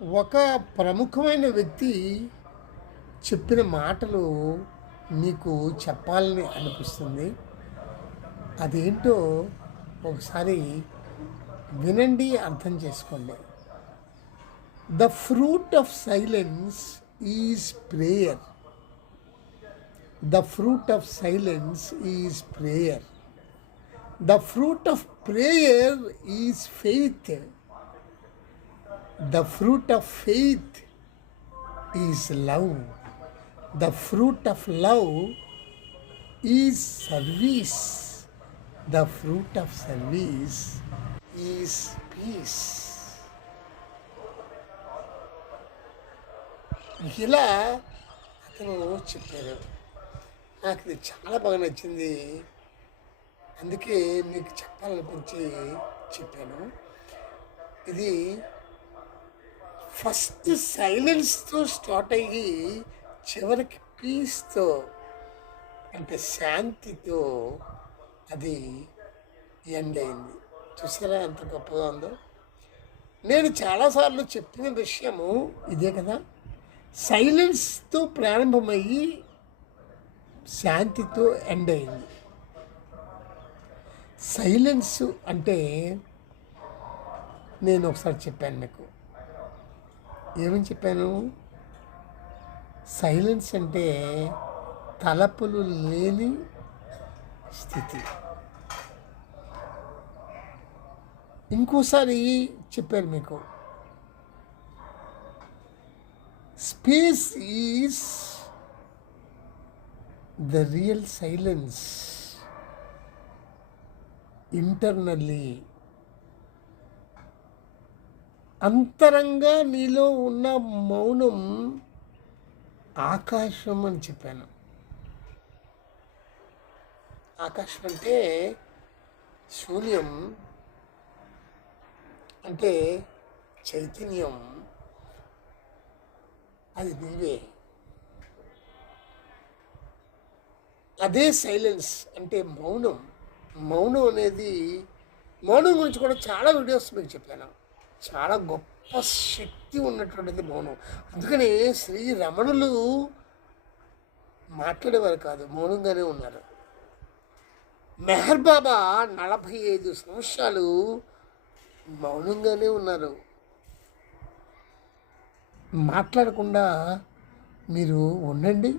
ఒక ప్రముఖమైన వ్యక్తి చెప్పిన మాటలు మీకు చెప్పాలని అనిపిస్తుంది. అదేంటో ఒకసారి వినండి అర్థం చేసుకోండి. The fruit of silence is prayer the fruit of silence is prayer the fruit of prayer is faith the fruit of faith is love the fruit of love is service the fruit of service is peace ఇలా అతను చెప్పారు. నాకు ఇది చాలా బాగా నచ్చింది. అందుకే మీకు చెప్పాలనిపించి చెప్పాను. ఇది ఫస్ట్ సైలెన్స్తో స్టార్ట్ అయ్యి చివరికి పీస్తో అంటే శాంతితో అది ఎండ్ అయింది. చూసారా ఎంత గొప్పగా ఉందో? నేను చాలాసార్లు చెప్పిన విషయము ఇదే కదా. సైలెన్స్తో ప్రారంభమయ్యి శాంతితో ఎండ్ అయింది. సైలెన్స్ అంటే నేను ఒకసారి చెప్పాను మీకు. ఏమని చెప్పాను? సైలెన్స్ అంటే తలపులు లేని స్థితి. ఇంకోసారి చెప్పాను మీకు. Space is the real silence internally. అంతరంగా నీలో ఉన్న మౌనం ఆకాశం అని చెప్పాను. ఆకాశం అంటే శూన్యం అంటే చైతన్యం. అది నువ్వే. అదే సైలెన్స్ అంటే మౌనం. మౌనం అనేది మౌనం గురించి కూడా చాలా వీడియోస్ మీకు చెప్పాను. చాలా గొప్ప శక్తి ఉన్నటువంటిది మౌనం. అందుకని శ్రీ రమణులు మాట్లాడేవారు కాదు మౌనంగానే ఉన్నారు. మెహర్ బాబా నలభై ఐదు సంవత్సరాలు మౌనంగానే ఉన్నారు. మాట్లాడకుండా మీరు ఉండండి.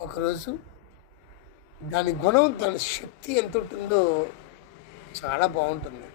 ఒకరోజు దాని గుణం దాని శక్తి ఎంత ఉంటుందో చాలా బాగుంటుంది.